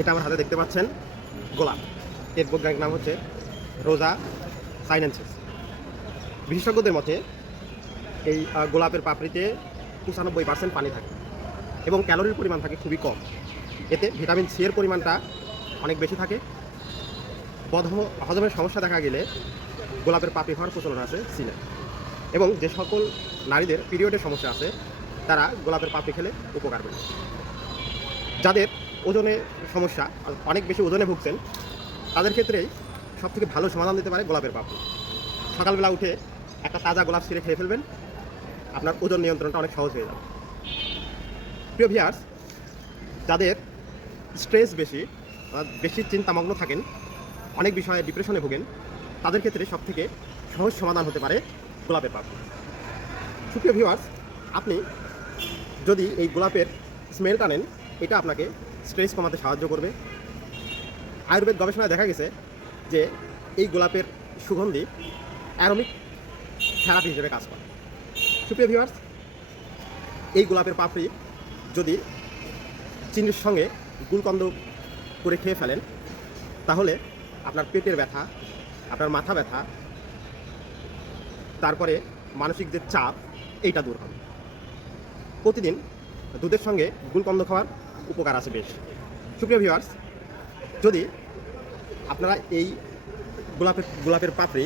এটা আমার হাতে দেখতে পাচ্ছেন গোলাপ। এর বৈজ্ঞানিক নাম হচ্ছে রোজা সাইনেনসিস। বিশেষজ্ঞদের মতে এই গোলাপের পাপড়িতে 95% পানি থাকে এবং ক্যালোরির পরিমাণ থাকে খুবই কম। এতে ভিটামিন সি এর পরিমাণটা অনেক বেশি থাকে। হজমের সমস্যা দেখা গেলে গোলাপের পাপড়ি খাওয়ার প্রচলন আছে চীনে। এবং যে সকল নারীদের পিরিয়ডের সমস্যা আছে তারা গোলাপের পাপড়ি খেলে উপকার পাবে। যাদের ওজনে সমস্যা, অনেক বেশি ওজনে ভুগছেন, তাদের ক্ষেত্রেই সবথেকে ভালো সমাধান দিতে পারে গোলাপের পাপড়ি। সকালবেলা উঠে একটা তাজা গোলাপ ছিঁড়ে খেয়ে ফেলবেন, আপনার ওজন নিয়ন্ত্রণটা অনেক সহজ হয়ে যাবে। প্রিয় ভিউয়ার্স, যাদের স্ট্রেস বেশি চিন্তামগ্ন থাকেন, অনেক বিষয়ে ডিপ্রেশনে ভোগেন, তাদের ক্ষেত্রে সবথেকে সহজ সমাধান হতে পারে গোলাপের পাপড়ি। সুপ্রিয় ভিউয়ার্স, আপনি যদি এই গোলাপের স্মেলটা নেন, এটা আপনাকে স্ট্রেস কমাতে সাহায্য করবে। আয়ুর্বেদ গবেষণায় দেখা গেছে যে এই গোলাপের সুগন্ধি অ্যারোমিক থেরাপি হিসেবে কাজ করে। সুপ্রিয় ভিউয়ার্স, এই গোলাপের পাপড়ি যদি চিনির সঙ্গে গুলকন্দ করে খেয়ে ফেলেন, তাহলে আপনার পেটের ব্যথা, আপনার মাথা ব্যথা, তারপরে মানসিক যে চাপ, এইটা দূর হবে। প্রতিদিন দুধের সঙ্গে গুলকন্দ খাওয়ার উপকার আছে বেশ। সুপ্রিয় ভিউয়ার্স, যদি আপনারা এই গোলাপের পাপড়ি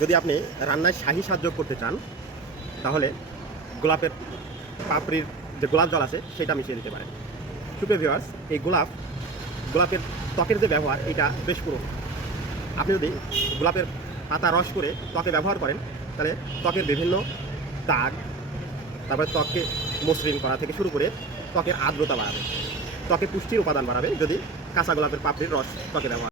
যদি আপনি রান্নায় শাহী স্বাদ যোগ করতে চান, তাহলে গোলাপের পাপড়ির যে গোলাপ জল আছে সেটা মিশিয়ে দিতে পারেন। সুপ্রিয় ভিউয়ার্স, এই গোলাপের ত্বকের যে ব্যবহার, এটা বেশ পুরনো। আপনি যদি গোলাপের পাতা রস করে ত্বকে ব্যবহার করেন, তাহলে ত্বকের বিভিন্ন দাগ, তারপরে ত্বককে মসৃণ করা থেকে শুরু করে ত্বকের আর্দ্রতা বাড়াবে, ত্বকে পুষ্টির উপাদান বাড়াবে যদি কাঁচা গোলাপের পাপড়ির রস ত্বকে ব্যবহার